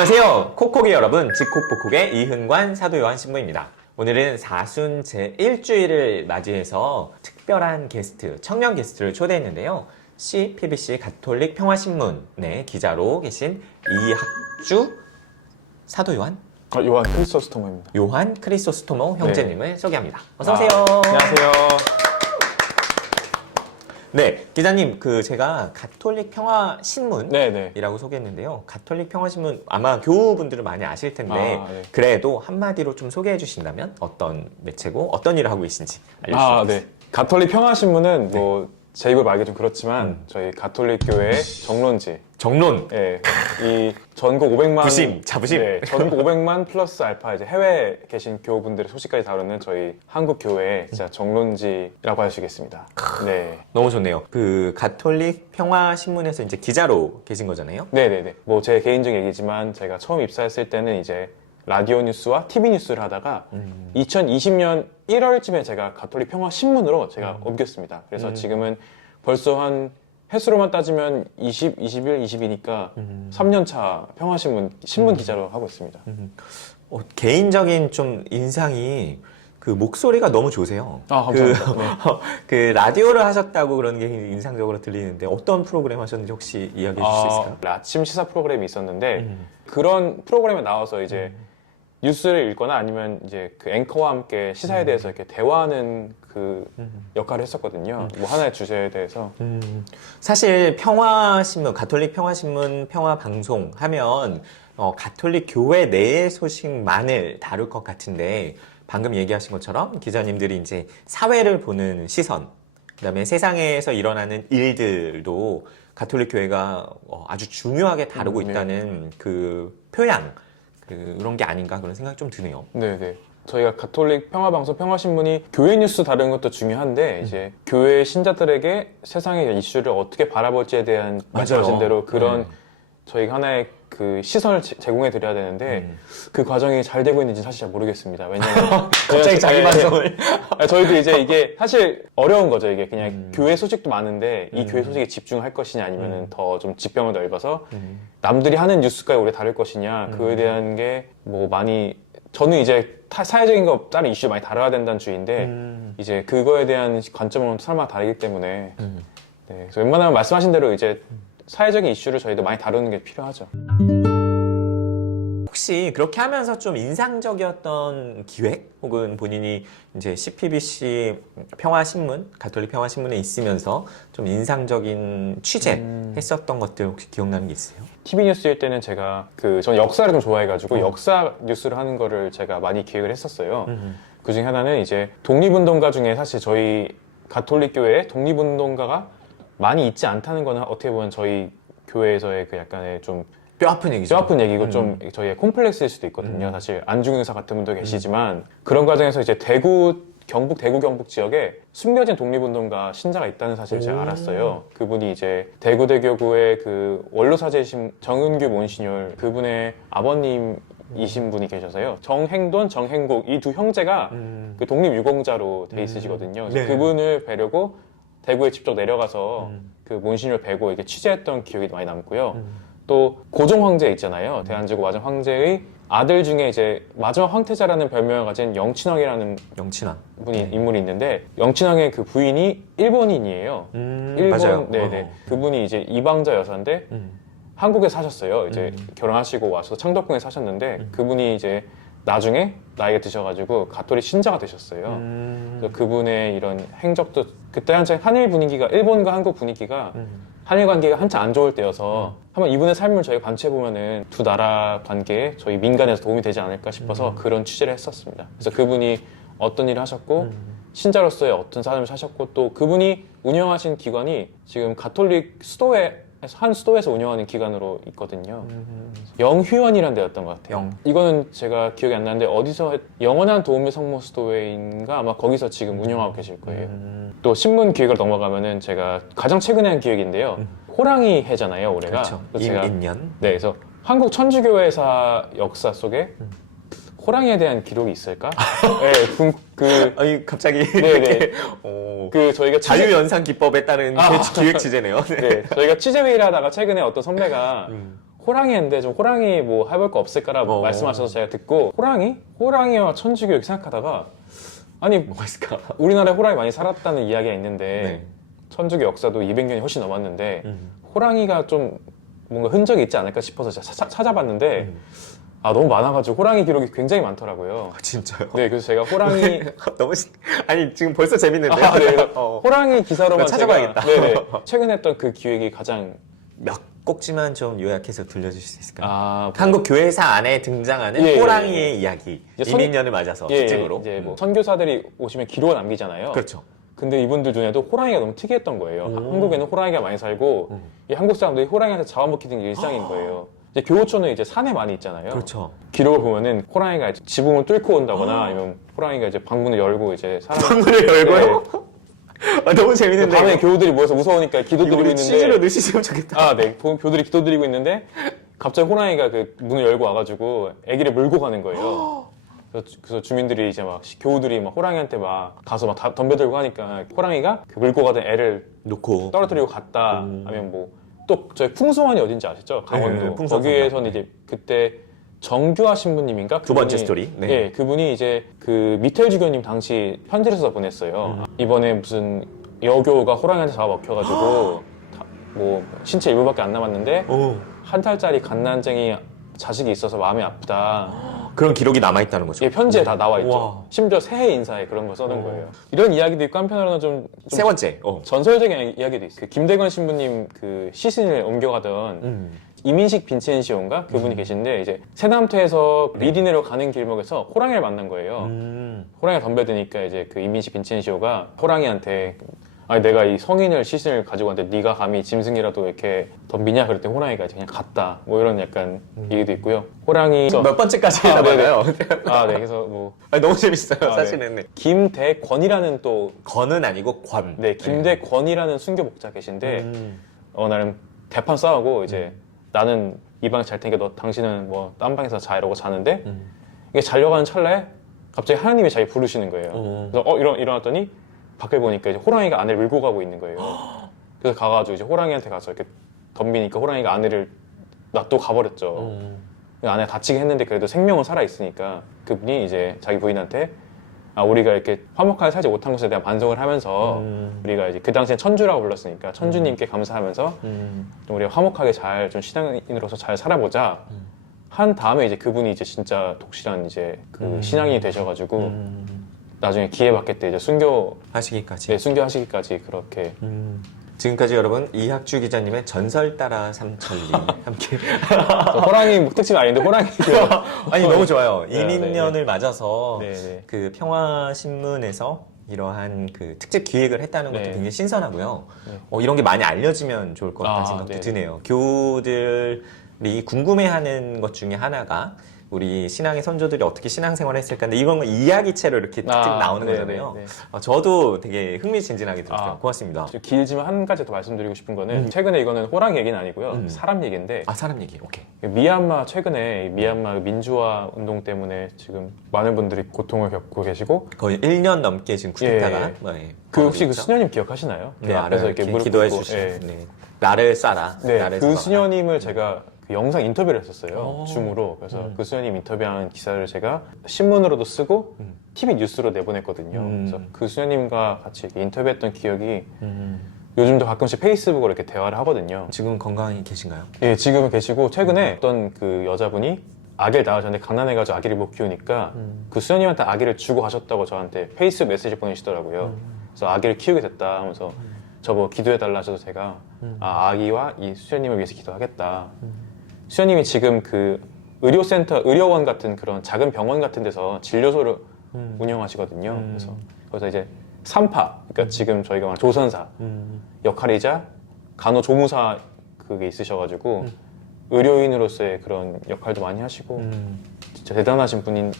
안녕하세요. 콕콕이 여러분, 직콕보콕의 이흥관 사도요한신부입니다. 오늘은 사순 제1주일을 맞이해서 특별한 게스트, 청년 게스트를 초대했는데요. CPBC 가톨릭 평화신문의 기자로 계신 이학주 사도요한? 요한 크리소스토모입니다. 요한 크리소스토모 형제님을 소개합니다. 어서오세요. 안녕하세요. 네, 기자님, 제가 가톨릭 평화신문이라고 네네. 소개했는데요. 가톨릭 평화신문 아마 교우분들은 많이 아실 텐데 네. 그래도 한마디로 좀 소개해 주신다면 어떤 매체고 어떤 일을 하고 계신지 알려주시겠어요? 네. 가톨릭 평화신문은 제 입을 말하기 좀 그렇지만 저희 가톨릭 교회의 정론지. 정론, 예. 이 전국 500만 부심, 자부심. 네, 전국 500만 플러스 알파 이제 해외에 계신 교우분들의 소식까지 다루는 저희 한국 교회의 진짜 정론지라고 할 수 있겠습니다. 네. 너무 좋네요. 가톨릭 평화신문에서 이제 기자로 계신 거잖아요. 네네네. 제 개인적인 얘기지만 제가 처음 입사했을 때는 이제 라디오 뉴스와 TV 뉴스를 하다가 2020년 1월쯤에 제가 가톨릭 평화신문으로 제가 옮겼습니다. 그래서 지금은 벌써 한 횟수로만 따지면 21, 22니까 3년차 신문 기자로 하고 있습니다. 개인적인 좀 인상이 목소리가 너무 좋으세요. 감사합니다. 라디오를 하셨다고 그런 게 인상적으로 들리는데 어떤 프로그램 하셨는지 혹시 이야기해 주실 수 있을까요? 아침 시사 프로그램이 있었는데 그런 프로그램에 나와서 이제 뉴스를 읽거나 아니면 이제 앵커와 함께 시사에 대해서 이렇게 대화하는 역할을 했었거든요. 하나의 주제에 대해서. 사실 평화신문, 가톨릭 평화신문, 평화방송 하면 가톨릭 교회 내의 소식만을 다룰 것 같은데 방금 얘기하신 것처럼 기자님들이 이제 사회를 보는 시선, 그다음에 세상에서 일어나는 일들도 가톨릭 교회가 아주 중요하게 다루고 있다는 표양, 그런 게 아닌가 그런 생각이 좀 드네요. 네네. 저희가 가톨릭 평화방송 평화신문이 교회 뉴스 다루는 것도 중요한데 이제 교회 신자들에게 세상의 이슈를 어떻게 바라볼지에 대한 말씀하신 대로 그런 저희가 하나의 시선을 제공해 드려야 되는데 그 과정이 잘 되고 있는지 사실 잘 모르겠습니다. 왜냐면 갑자기 자기 반성을 저희도 이제 이게 사실 어려운 거죠. 이게 그냥 교회 소식도 많은데 이 교회 소식에 집중할 것이냐 아니면은 더 좀 지평을 넓어서 남들이 하는 뉴스까지 우리가 다룰 것이냐 그거에 대한 게 많이 저는 이제 사회적인 거 다른 이슈 많이 다뤄야 된다는 주의인데 이제 그거에 대한 관점은 사람마다 다르기 때문에 네, 그래서 웬만하면 말씀하신 대로 이제 사회적인 이슈를 저희도 많이 다루는 게 필요하죠. 혹시 그렇게 하면서 좀 인상적이었던 기획 혹은 본인이 이제 CPBC 평화신문, 가톨릭 평화신문에 있으면서 좀 인상적인 취재 했었던 것들 혹시 기억나는 게 있어요? TV 뉴스일 때는 제가 저는 역사를 좀 좋아해가지고 역사 뉴스를 하는 거를 제가 많이 기획을 했었어요. 그 중에 하나는 이제 독립운동가 중에 사실 저희 가톨릭 교회에 독립운동가가 많이 있지 않다는 거는 어떻게 보면 저희 교회에서의 약간의 좀 뼈아픈 얘기죠. 뼈아픈 얘기고 좀 저희의 콤플렉스일 수도 있거든요. 사실 안중근 의사 같은 분도 계시지만 그런 과정에서 이제 경북 지역에 숨겨진 독립운동가 신자가 있다는 사실을 제가 알았어요. 그분이 이제 대구대교구의 원로사제이신 정은규 몬시뇰 그분의 아버님이신 분이 계셔서요. 정행돈, 정행국 이 두 형제가 독립유공자로 돼 있으시거든요. 그래서 네. 그분을 뵈려고 대구에 직접 내려가서 몬시뇰 뵈고 이렇게 취재했던 기억이 많이 남고요. 또 고종 황제 있잖아요. 대한제국 마지막 황제의 아들 중에 이제 마지막 황태자라는 별명을 가진 영친왕이라는 분이 인물이 있는데 영친왕의 부인이 일본인이에요. 맞아요. 네네. 그분이 이제 이방자 여사인데 한국에 사셨어요. 이제 결혼하시고 와서 창덕궁에 사셨는데 그분이 이제 나중에 나이가 드셔가지고 가톨릭 신자가 되셨어요. 그래서 그분의 이런 행적도 그때 한창 일본과 한국 분위기가 한일 관계가 한참 안 좋을 때여서 한번 이분의 삶을 저희가 관찰해보면은 두 나라 관계에 저희 민간에서 도움이 되지 않을까 싶어서 그런 취재를 했었습니다. 그래서 그분이 어떤 일을 하셨고 신자로서의 어떤 삶을 사셨고 또 그분이 운영하신 기관이 지금 가톨릭 한 수도에서 운영하는 기관으로 있거든요. 영휴원이라는 데였던 것 같아요. 이거는 제가 기억이 안 나는데 어디서 영원한 도우미 성모 수도회인가 아마 거기서 지금 운영하고 계실 거예요. 또 신문 기획을 넘어가면은 제가 가장 최근에 한 기획인데요. 호랑이 해잖아요, 올해가. 그렇죠. 그래서 인년. 네, 그래서 한국 천주교회사 역사 속에 호랑이에 대한 기록이 있을까? 네, 아니 갑자기 네네. 저희가 자유연상 기법에 따른 기획 취재네요. 네, 저희가 취재 회의를 하다가 최근에 어떤 선배가 호랑이인데 좀 호랑이 뭐 해볼 거 없을까라고 말씀하셔서 제가 듣고 호랑이와 천주교 이렇게 생각하다가 아니 뭐가 있을까? 우리나라에 호랑이 많이 살았다는 이야기가 있는데 네. 천주교 역사도 200년이 훨씬 넘었는데 호랑이가 좀 뭔가 흔적이 있지 않을까 싶어서 제가 찾아봤는데 너무 많아가지고 호랑이 기록이 굉장히 많더라고요. 진짜요? 네, 그래서 제가 호랑이 너무 아니 지금 벌써 재밌는데요? 네, 그래서 호랑이 기사로만 찾아봐야겠다. 네네, 최근에 했던 그 기획이 가장 몇 꼭지만 좀 요약해서 들려주실 수 있을까요? 뭐, 한국 교회사 안에 등장하는 예, 호랑이의 이야기 이제 200년을 맞아서 특집으로 이제 뭐 선교사들이 오시면 기록을 남기잖아요. 그렇죠. 근데 이분들 눈에도 호랑이가 너무 특이했던 거예요. 한국에는 호랑이가 많이 살고 이 한국 사람들이 호랑이한테 잡아먹히는 게 일상인 거예요. 이제 교호초는 이제 산에 많이 있잖아요. 그렇죠. 기록을 보면은 호랑이가 이제 지붕을 뚫고 온다거나 아니면 호랑이가 이제 방문을 열고 이제 사람 방문을 열고요? 너무 재밌는데. 밤에 교우들이 모여서 무서우니까 기도드리고 우리 있는데 CG로 넣으시면 좋겠다. 네. 교우들이 기도드리고 있는데 갑자기 호랑이가 그 문을 열고 와가지고 아기를 몰고 가는 거예요. 그래서 주민들이 이제 막 교우들이 막 호랑이한테 막 가서 막 덤벼들고 하니까 호랑이가 그 몰고 가던 애를 놓고 떨어뜨리고 갔다. 아니면 뭐 또 저희 풍성원이 어딘지 아시죠? 강원도. 네, 풍성원. 거기에서는 이제 그때 정규하 신부님인가? 두 번째 그분이- 스토리. 네. 네, 그분이 이제 그 미텔 주교님 당시 편지를 써서 보냈어요. 이번에 무슨 여교가 호랑이한테 잡아먹혀가지고 뭐 신체 일부밖에 안 남았는데 한 살짜리 갓난쟁이 자식이 있어서 마음이 아프다. 그런 기록이 남아있다는 거죠. 이게 편지에 다 나와 있죠. 와. 심지어 새해 인사에 그런 걸 써놓은 거예요. 이런 이야기도 있고 한편으로는 좀 세 번째. 전설적인 이야기도 있어요. 그 김대건 신부님 그 시신을 옮겨가던 이민식 빈첸시오인가 그분이 계신데 이제 세남태에서 미리네로 가는 길목에서 호랑이를 만난 거예요. 호랑이가 덤벼드니까 이제 그 이민식 빈첸시오가 호랑이한테 아니 내가 이 성인을 시신을 가지고 왔는데 네가 감히 짐승이라도 이렇게 덤비냐 그랬더니 호랑이가 이제 그냥 갔다 뭐 이런 약간 얘기도 있고요. 호랑이 몇 번째까지 네네. 나가나요? 네 그래서 뭐 너무 재밌어요, 네. 사실은. 네. 김대권이라는 또 건은 아니고 권. 네, 김대권이라는 순교 목자 계신데 나름 대판 싸우고 이제 나는 이 방 잘 테니까 너 당신은 뭐 딴 방에서 자 이러고 자는데 이게 자려가는 찰나에 갑자기 하나님이 자기 부르시는 거예요. 그래서 일어났더니 밖을 보니까 이제 호랑이가 아내를 밀고 가고 있는 거예요. 그래서 가가지고 이제 호랑이한테 가서 이렇게 덤비니까 호랑이가 아내를 놔두고 가버렸죠. 아내가 다치긴 했는데 그래도 생명은 살아 있으니까 그분이 이제 자기 부인한테 우리가 이렇게 화목하게 살지 못한 것에 대한 반성을 하면서 우리가 이제 그 당시엔 천주라고 불렀으니까 천주님께 감사하면서 좀 우리가 화목하게 잘 좀 신앙인으로서 잘 살아보자 한 다음에 이제 그분이 이제 진짜 독실한 이제 그 신앙인이 되셔가지고 나중에 기회 받게 때 이제 하시기까지. 순교하시기까지 그렇게 지금까지 여러분 이학주 기자님의 전설 따라 삼천리 함께. 호랑이 특집 아닌데 호랑이 아니 너무 좋아요. 네, 네, 200년을 맞아서 네, 네. 그 평화신문에서 이러한 그 특집 기획을 했다는 것도 네. 굉장히 신선하고요. 네. 이런 게 많이 알려지면 좋을 것 같다는 생각도 네. 드네요. 교우들이 궁금해하는 것 중에 하나가 우리 신앙의 선조들이 어떻게 신앙생활을 했을까. 근데 이건 이야기체로 이렇게 쭉 나오는 네, 거잖아요. 네, 네. 저도 되게 흥미진진하게 들었어요. 고맙습니다. 좀 길지만 한 가지 더 말씀드리고 싶은 거는 최근에 이거는 호랑이 얘기는 아니고요. 사람 얘기인데 사람 얘기. 오케이. 미얀마 최근에 미얀마 민주화 운동 때문에 지금 많은 분들이 고통을 겪고 계시고 거의 1년 넘게 지금 쿠데타가 예. 네, 그 혹시 그 벌어졌죠. 수녀님 기억하시나요? 그 네, 앞에서 알아요. 이렇게 무릎 기도해 꿇고, 주시죠. 예. 네. 나를 싸라. 네, 나를 그 싸라. 수녀님을 제가 그 영상 인터뷰를 했었어요. 줌으로. 그래서 그 수녀님 인터뷰한 기사를 제가 신문으로도 쓰고 TV 뉴스로 내보냈거든요. 그래서 그 수녀님과 같이 이렇게 인터뷰했던 기억이 요즘도 가끔씩 페이스북으로 이렇게 대화를 하거든요. 지금 건강히 계신가요? 예, 지금은 계시고 최근에 어떤 그 여자분이 아기를 낳으셨는데 갓난해가지고 아기를 못 키우니까 그 수녀님한테 아기를 주고 가셨다고 저한테 페이스북 메시지 보내시더라고요. 그래서 아기를 키우게 됐다 하면서 저보 기도해달라 하셔서 제가 아기와 이 수녀님을 위해서 기도하겠다. 수녀님이 지금 그 의료센터, 의료원 같은 그런 작은 병원 같은 데서 진료소를 운영하시거든요. 그래서 거기서 이제 산파, 그러니까 지금 저희가 말하는 조선사 역할이자 간호조무사 그게 있으셔가지고 의료인으로서의 그런 역할도 많이 하시고 진짜 대단하신 분인.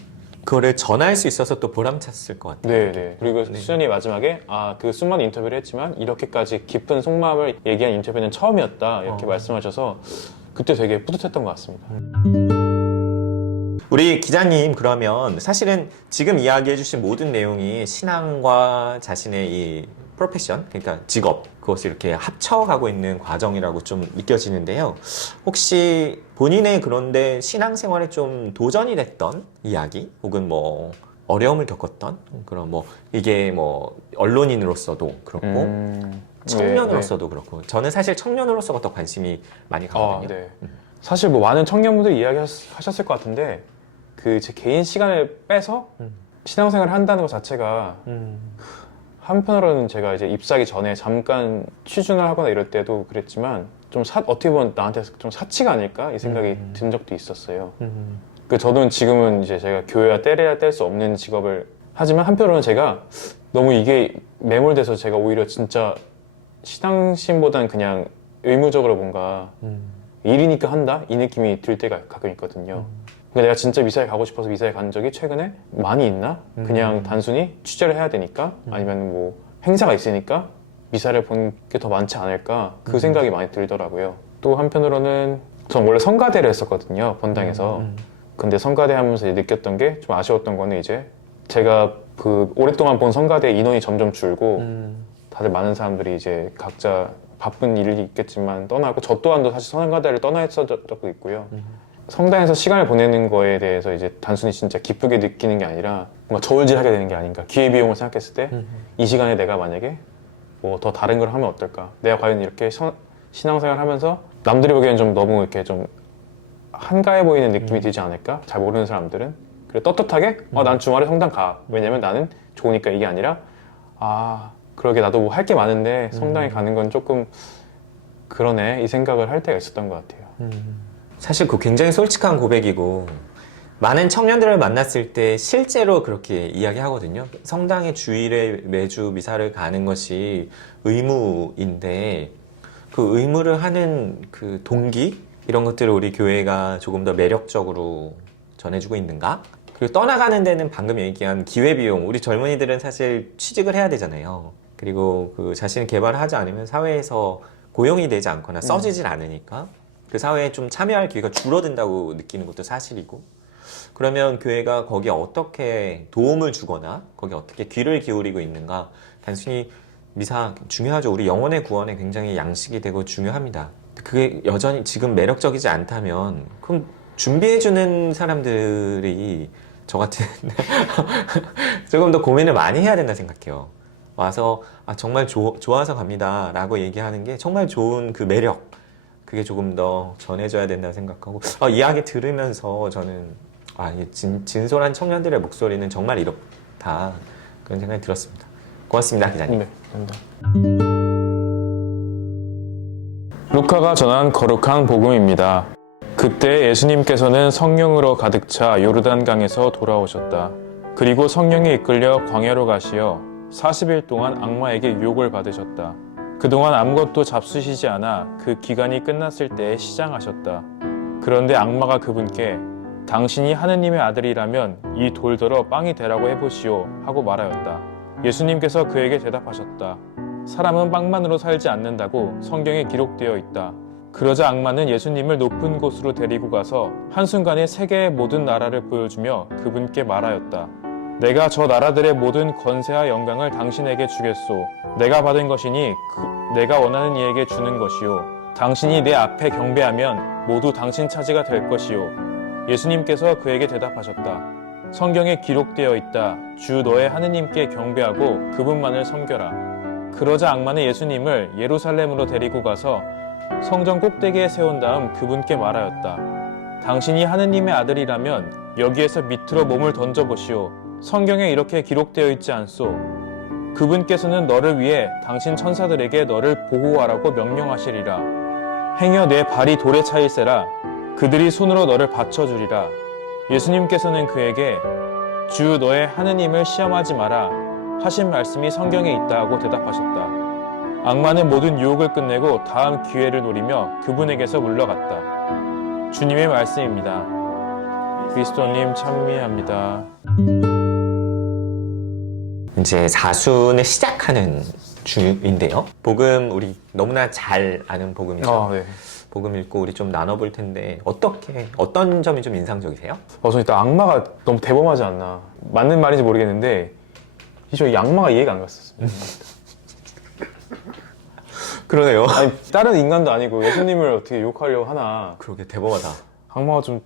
그거를 전할 수 있어서 또 보람찼을 것 같아요. 네네. 그리고 수련이 마지막에 그 수많은 인터뷰를 했지만 이렇게까지 깊은 속마음을 얘기한 인터뷰는 처음이었다 이렇게 말씀하셔서 그때 되게 뿌듯했던 것 같습니다. 우리 기자님 그러면 사실은 지금 이야기해주신 모든 내용이 신앙과 자신의 이 프로페션, 그러니까 직업, 그것을 이렇게 합쳐가고 있는 과정이라고 좀 느껴지는데요. 혹시 본인의 그런데 신앙생활에 좀 도전이 됐던 이야기, 혹은 뭐 어려움을 겪었던 그런 뭐 이게 뭐 언론인으로서도 그렇고 청년으로서도 그렇고, 저는 사실 청년으로서가 더 관심이 많이 가거든요. 네. 사실 뭐 많은 청년분들이 이야기하셨을 것 같은데 그 제 개인 시간을 빼서 신앙생활을 한다는 것 자체가 한편으로는 제가 이제 입사하기 전에 잠깐 취준을 하거나 이럴 때도 그랬지만 좀 어떻게 보면 나한테 좀 사치가 아닐까 이 생각이 든 적도 있었어요. 그 저는 지금은 이제 제가 교회와 떼려야 뗄 수 없는 직업을 하지만 한편으로는 제가 너무 이게 매몰돼서 제가 오히려 진짜 신앙심보다는 그냥 의무적으로 뭔가 일이니까 한다 이 느낌이 들 때가 가끔 있거든요. 그러니까 내가 진짜 미사에 가고 싶어서 미사에 간 적이 최근에 많이 있나? 그냥 단순히 취재를 해야 되니까 아니면 뭐 행사가 있으니까 미사를 본 게 더 많지 않을까 그 생각이 많이 들더라고요. 또 한편으로는 전 원래 성가대를 했었거든요, 본당에서. 근데 성가대 하면서 느꼈던 게 좀 아쉬웠던 거는 이제 제가 그 오랫동안 본 성가대 인원이 점점 줄고 다들 많은 사람들이 이제 각자 바쁜 일이 있겠지만 떠나고 저 또한도 사실 성가대를 떠나 했었던 있고요. 성당에서 시간을 보내는 거에 대해서 이제 단순히 진짜 기쁘게 느끼는 게 아니라 뭔가 저울질하게 되는 게 아닌가. 기회비용을 생각했을 때 이 시간에 내가 만약에 뭐 더 다른 걸 하면 어떨까. 내가 과연 이렇게 신앙생활 하면서 남들이 보기에는 좀 너무 이렇게 좀 한가해 보이는 느낌이 들지 않을까? 잘 모르는 사람들은. 그래 떳떳하게 난 주말에 성당 가. 왜냐면 나는 좋으니까 이게 아니라 그러게 나도 뭐 할 게 많은데 성당에 가는 건 조금 그러네 이 생각을 할 때가 있었던 것 같아요. 사실 그 굉장히 솔직한 고백이고, 많은 청년들을 만났을 때 실제로 그렇게 이야기하거든요. 성당에 주일에 매주 미사를 가는 것이 의무인데 그 의무를 하는 그 동기 이런 것들을 우리 교회가 조금 더 매력적으로 전해주고 있는가? 그리고 떠나가는 데는 방금 얘기한 기회비용, 우리 젊은이들은 사실 취직을 해야 되잖아요. 그리고 그 자신을 개발하지 않으면 사회에서 고용이 되지 않거나 써지질 않으니까 그 사회에 좀 참여할 기회가 줄어든다고 느끼는 것도 사실이고, 그러면 교회가 거기에 어떻게 도움을 주거나 거기에 어떻게 귀를 기울이고 있는가. 단순히 미사 중요하죠. 우리 영혼의 구원에 굉장히 양식이 되고 중요합니다. 그게 여전히 지금 매력적이지 않다면 그럼 준비해주는 사람들이 저 같은 조금 더 고민을 많이 해야 된다 생각해요. 와서 정말 좋아서 갑니다 라고 얘기하는 게 정말 좋은 그 매력, 그게 조금 더 전해져야 된다고 생각하고, 이야기 들으면서 저는 이 진솔한 청년들의 목소리는 정말 이렇다, 그런 생각이 들었습니다. 고맙습니다, 기자님. 네, 감사합니다. 루카가 전한 거룩한 복음입니다. 그때 예수님께서는 성령으로 가득 차 요르단강에서 돌아오셨다. 그리고 성령에 이끌려 광야로 가시어 40일 동안 악마에게 유혹을 받으셨다. 그동안 아무것도 잡수시지 않아 그 기간이 끝났을 때에 시장하셨다. 그런데 악마가 그분께 당신이 하느님의 아들이라면 이 돌더러 빵이 되라고 해보시오 하고 말하였다. 예수님께서 그에게 대답하셨다. 사람은 빵만으로 살지 않는다고 성경에 기록되어 있다. 그러자 악마는 예수님을 높은 곳으로 데리고 가서 한순간에 세계의 모든 나라를 보여주며 그분께 말하였다. 내가 저 나라들의 모든 권세와 영광을 당신에게 주겠소. 내가 받은 것이니 내가 원하는 이에게 주는 것이요. 당신이 내 앞에 경배하면 모두 당신 차지가 될 것이요. 예수님께서 그에게 대답하셨다. 성경에 기록되어 있다. 주 너의 하느님께 경배하고 그분만을 섬겨라. 그러자 악마는 예수님을 예루살렘으로 데리고 가서 성전 꼭대기에 세운 다음 그분께 말하였다. 당신이 하느님의 아들이라면 여기에서 밑으로 몸을 던져보시오. 성경에 이렇게 기록되어 있지 않소. 그분께서는 너를 위해 당신 천사들에게 너를 보호하라고 명령하시리라. 행여 내 발이 돌에 차일세라. 그들이 손으로 너를 받쳐주리라. 예수님께서는 그에게 주 너의 하느님을 시험하지 마라 하신 말씀이 성경에 있다 하고 대답하셨다. 악마는 모든 유혹을 끝내고 다음 기회를 노리며 그분에게서 물러갔다. 주님의 말씀입니다. 그리스도님 찬미합니다. 이제 사순을 시작하는 주인데요. 복음, 우리 너무나 잘 아는 복음이죠. 네. 복음 읽고 우리 좀 나눠볼 텐데 어떤 점이 좀 인상적이세요? 저 일단 악마가 너무 대범하지 않나. 맞는 말인지 모르겠는데 저 이 악마가 이해가 안 갔었어요. 그러네요. 아니 다른 인간도 아니고 예수님을 어떻게 욕하려고 하나. 그러게 대범하다. 악마가 좀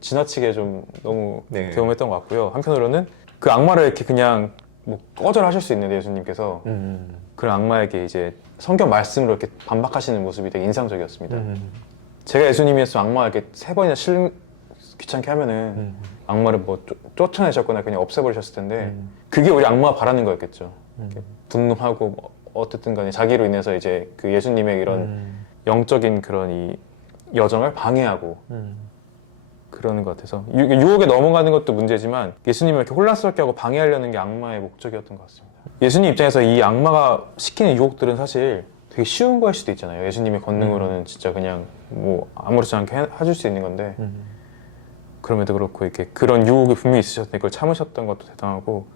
지나치게 좀 너무 네. 대범했던 것 같고요. 한편으로는 그 악마를 이렇게 그냥 뭐 거절하실 수 있는데 예수님께서 그런 악마에게 이제 성경 말씀으로 이렇게 반박하시는 모습이 되게 인상적이었습니다. 제가 예수님이었으면 악마에게 3번이나 귀찮게 하면은 악마를 뭐 쫓아내셨거나 그냥 없애버리셨을 텐데 그게 우리 악마가 바라는 거였겠죠. 이렇게 분노하고 뭐 어쨌든 간에 자기로 인해서 이제 그 예수님의 이런 영적인 그런 이 여정을 방해하고 그러는 것 같아서 유혹에 넘어가는 것도 문제지만 예수님을 이렇게 혼란스럽게 하고 방해하려는 게 악마의 목적이었던 것 같습니다. 예수님 입장에서 이 악마가 시키는 유혹들은 사실 되게 쉬운 거일 수도 있잖아요. 예수님의 권능으로는 진짜 그냥 뭐 아무렇지 않게 해줄 수 있는 건데 그럼에도 그렇고 이렇게 그런 유혹이 분명히 있으셨는데 그걸 참으셨던 것도 대단하고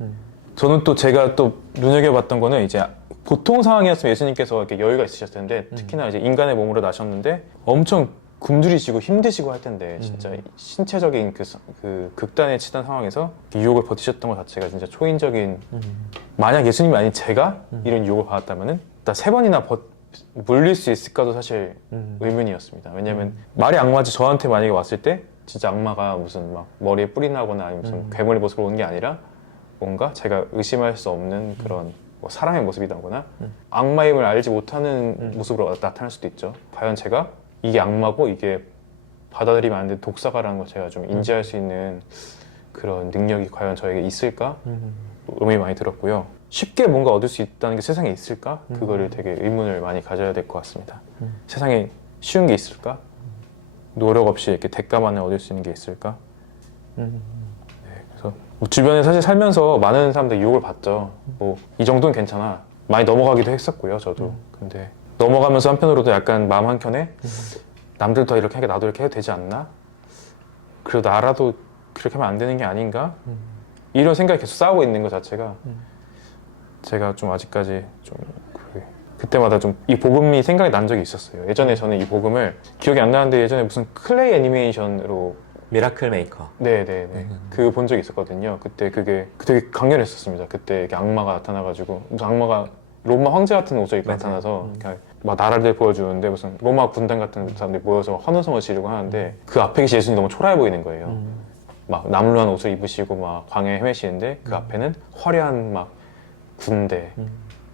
저는 또 제가 또 눈여겨봤던 거는 이제 보통 상황이었으면 예수님께서 이렇게 여유가 있으셨을 텐데 특히나 이제 인간의 몸으로 나셨는데 엄청 굶주리시고 힘드시고 할 텐데 진짜 신체적인 그 극단에 치단 상황에서 유혹을 버티셨던 것 자체가 진짜 초인적인 만약 예수님이 아닌 제가 이런 유혹을 받았다면은 딱 3번이나 물릴 수 있을까도 사실 의문이었습니다. 왜냐면 말이 악마지 저한테 만약에 왔을 때 진짜 악마가 무슨 막 머리에 뿔이 나거나 아니면 무슨 괴물의 모습으로 오는 게 아니라 뭔가 제가 의심할 수 없는 그런 뭐 사람의 모습이 나오거나 악마임을 알지 못하는 모습으로 나타날 수도 있죠. 과연 제가 이게 악마고 이게 받아들이면 안 되는 독사가라는 걸 제가 좀 인지할 수 있는 그런 능력이 과연 저에게 있을까? 의문이 많이 들었고요. 쉽게 뭔가 얻을 수 있다는 게 세상에 있을까? 그거를 되게 의문을 많이 가져야 될 것 같습니다. 세상에 쉬운 게 있을까? 노력 없이 이렇게 대가만을 얻을 수 있는 게 있을까? 네, 그래서 뭐 주변에 사실 살면서 많은 사람들 유혹을 받죠. 뭐 이 정도는 괜찮아. 많이 넘어가기도 했었고요, 저도. 근데 넘어가면서 한편으로도 약간 마음 한켠에 남들 더 이렇게 하게 나도 이렇게 해도 되지 않나? 그래도 나라도 그렇게 하면 안 되는 게 아닌가? 이런 생각이 계속 싸우고 있는 것 자체가 제가 좀 아직까지 좀 그때마다 좀 이 복음이 생각이 난 적이 있었어요. 예전에 저는 이 복음을 기억이 안 나는데 예전에 무슨 클레이 애니메이션으로 미라클 메이커. 네네네. 그거 본 적이 있었거든요. 그때 그게 되게 강렬했었습니다. 그때 이렇게 악마가 나타나가지고 무슨 악마가 로마 황제 같은 옷을 입고 나타나서 그러니까 막 나라를 보여주는데 무슨 로마 군단 같은 사람들이 모여서 환호성을 지르고 하는데 그 앞에 계신 예수님이 너무 초라해 보이는 거예요. 막 나물란 옷을 입으시고 막 광야에 헤매시는데 그 앞에는 화려한 막 군대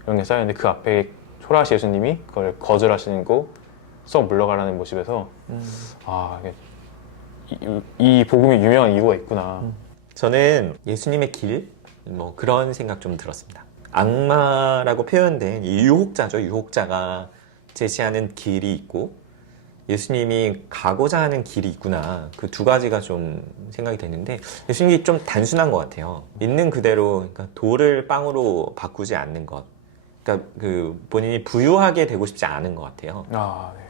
이런 게 쌓여있는데 그 앞에 초라하신 예수님이 그걸 거절하시는 거 썩 물러가라는 모습에서 아 이 복음이 유명한 이유가 있구나. 저는 예수님의 길, 뭐 그런 생각 좀 들었습니다. 악마라고 표현된 이 유혹자죠. 유혹자가 제시하는 길이 있고 예수님이 가고자 하는 길이 있구나. 그 두 가지가 좀 생각이 되는데 예수님이 좀 단순한 것 같아요. 있는 그대로 그러니까 돌을 빵으로 바꾸지 않는 것. 그러니까 그 본인이 부유하게 되고 싶지 않은 것 같아요. 아, 네.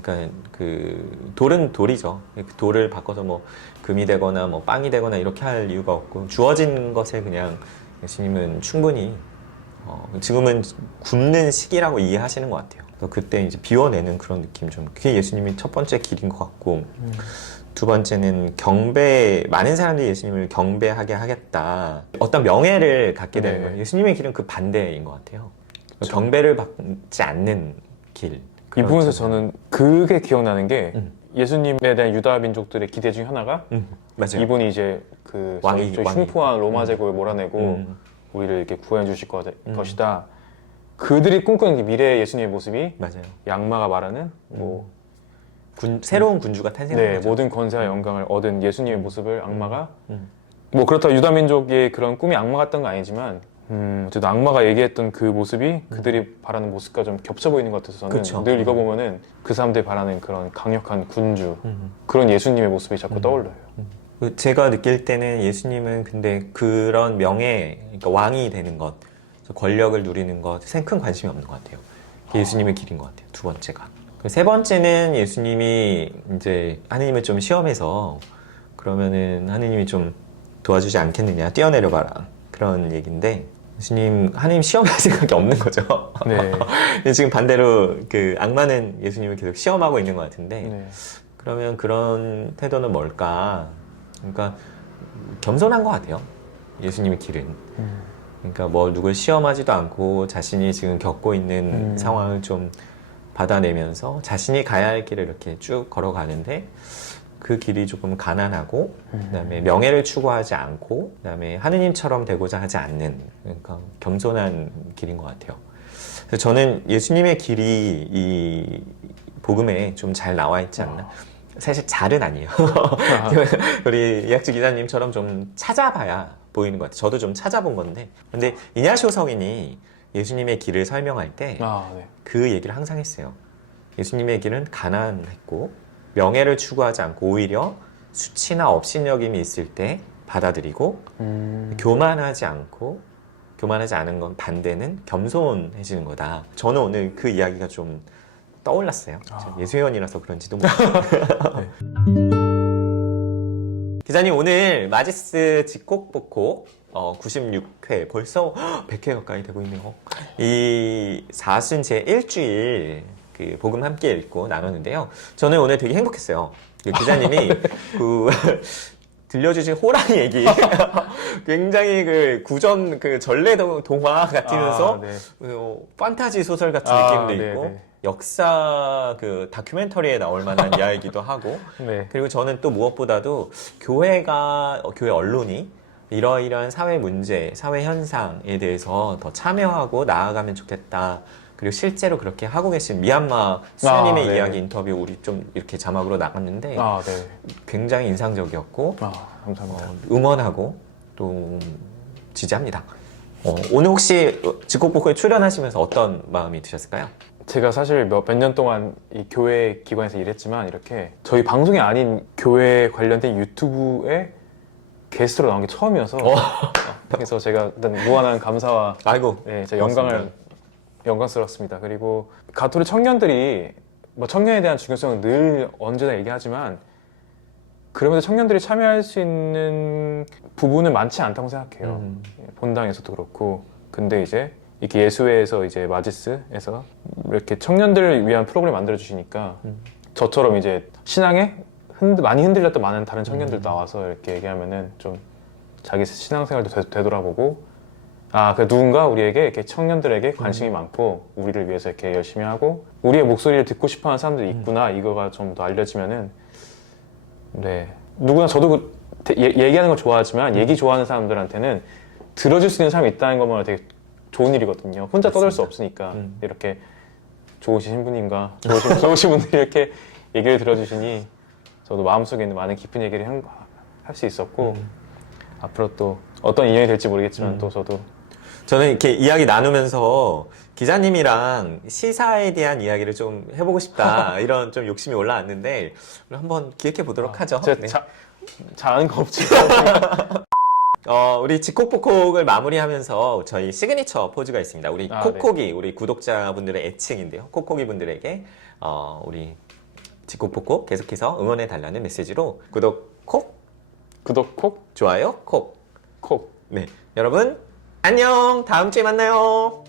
그러니까 그 돌은 돌이죠. 그 돌을 바꿔서 뭐 금이 되거나 뭐 빵이 되거나 이렇게 할 이유가 없고 주어진 것에 그냥 예수님은 충분히 지금은 굶는 시기라고 이해하시는 것 같아요. 그래서 그때 이제 비워내는 그런 느낌 좀 그게 예수님이 첫 번째 길인 것 같고 두 번째는 많은 사람들이 예수님을 경배하게 하겠다. 어떤 명예를 갖게 되는 네. 거예요. 예수님의 길은 그 반대인 것 같아요. 경배를 받지 않는 길. 이 부분에서 그렇죠. 저는 그게 기억나는 게 예수님에 대한 유다 민족들의 기대 중 하나가 맞아요. 이분이 이제 그 왕이. 흉포한 로마 제국을 몰아내고 우리를 이렇게 구해 주실 것이다. 그들이 꿈꾸는 게 미래의 예수님의 모습이 맞아요. 악마가 말하는 뭐 새로운 군주가 탄생하는 네, 거죠. 모든 권세와 영광을 얻은 예수님의 모습을 악마가 뭐 그렇다고 유다 민족의 그런 꿈이 악마 같던 건 아니지만 어쨌든 악마가 얘기했던 그 모습이 그들이 바라는 모습과 좀 겹쳐 보이는 것 같아서 저는 그쵸. 늘 읽어보면은 그 사람들이 바라는 그런 강력한 군주 그런 예수님의 모습이 자꾸 떠올라요. 제가 느낄 때는 예수님은 근데 그런 명예, 그러니까 왕이 되는 것, 권력을 누리는 것에 큰 관심이 없는 것 같아요. 그게 예수님의 길인 것 같아요. 두 번째가. 세 번째는 예수님이 이제 하느님을 좀 시험해서 그러면은 하느님이 좀 도와주지 않겠느냐, 뛰어내려가라. 그런 얘기인데 하느님 시험할 생각이 없는 거죠. 네. 지금 반대로 그 악마는 예수님을 계속 시험하고 있는 것 같은데 네. 그러면 그런 태도는 뭘까? 그러니까 겸손한 것 같아요. 예수님의 길은. 그러니까 뭐 누굴 시험하지도 않고 자신이 지금 겪고 있는 상황을 좀 받아내면서 자신이 가야 할 길을 이렇게 쭉 걸어가는데 그 길이 조금 가난하고 그다음에 명예를 추구하지 않고 그다음에 하느님처럼 되고자 하지 않는 그러니까 겸손한 길인 것 같아요. 그래서 저는 예수님의 길이 이 복음에 좀 잘 나와 있지 않나. 사실 잘은 아니에요. 우리 이학주 기자님처럼 좀 찾아봐야 보이는 것 같아요. 저도 좀 찾아본 건데. 근데 이냐시오 성인이 예수님의 길을 설명할 때 그 얘기를 항상 했어요. 예수님의 길은 가난했고 명예를 추구하지 않고 오히려 수치나 업신여김이 있을 때 받아들이고 교만하지 않은 건 반대는 겸손해지는 거다. 저는 오늘 그 이야기가 좀 떠올랐어요. 예수회원이라서 그런지도 모르겠어요. 기자님 오늘 마지스 직콕복콕 96회 벌써 100회 가까이 되고 있네요. 이 4순 제1주일 그 복음 함께 읽고 나눴는데요. 저는 오늘 되게 행복했어요. 그 기자님이 그 들려주신 호랑이 얘기 굉장히 그 구전 그 전래 동화 같으면서 판타지 소설 같은 느낌도 있고 역사 그 다큐멘터리에 나올 만한 이야기이기도 하고 그리고 저는 또 무엇보다도 교회 언론이 이러이러한 사회 문제, 사회 현상에 대해서 더 참여하고 나아가면 좋겠다. 그리고 실제로 그렇게 하고 계신 미얀마 수녀님의 이야기 인터뷰 우리 좀 이렇게 자막으로 나갔는데 굉장히 인상적이었고 감사합니다. 응원하고 또 지지합니다. 오늘 혹시 직콕복콕에 출연하시면서 어떤 마음이 드셨을까요? 제가 사실 몇 년 동안 이 교회 기관에서 일했지만 이렇게 저희 방송이 아닌 교회 관련된 유튜브에 게스트로 나온 게 처음이어서 그래서 제가 일단 무한한 감사와 제가 영광스럽습니다. 그리고 가톨릭 청년들이 뭐 청년에 대한 중요성은 늘 언제나 얘기하지만 그러면서 청년들이 참여할 수 있는 부분은 많지 않다고 생각해요. 본당에서도 그렇고. 근데 이제 이렇게 예수회에서 이제 마지스에서 이렇게 청년들을 위한 프로그램 만들어 주시니까 저처럼 이제 신앙에 많이 흔들렸던 많은 다른 청년들 나와서 이렇게 얘기하면은 좀 자기 신앙생활도 되돌아보고 그 누군가 우리에게 이렇게 청년들에게 관심이 많고 우리를 위해서 이렇게 열심히 하고 우리의 목소리를 듣고 싶어하는 사람들이 있구나 이거가 좀 더 알려지면은 누구나 저도 얘기하는 걸 좋아하지만 얘기 좋아하는 사람들한테는 들어줄 수 있는 사람이 있다는 것만 되게 좋은 일이거든요. 혼자 떠들 수 없으니까 이렇게 좋으신 신부님과 좋으신 분들이 이렇게 얘기를 들어주시니 저도 마음속에 있는 많은 깊은 얘기를 할 수 있었고 앞으로 또 어떤 인연이 될지 모르겠지만 또 저는 이렇게 이야기 나누면서 기자님이랑 시사에 대한 이야기를 좀 해보고 싶다 이런 좀 욕심이 올라왔는데 한번 기획해 보도록 하죠. 제가 잘하는 거 없지. 우리 직콕복콕을 마무리하면서 저희 시그니처 포즈가 있습니다. 우리 콕콕이 우리 구독자분들의 애칭인데요. 콕콕이 분들에게 우리 직콕복콕 계속해서 응원해 달라는 메시지로 구독 콕, 좋아요 콕. 네, 여러분 안녕. 다음 주에 만나요.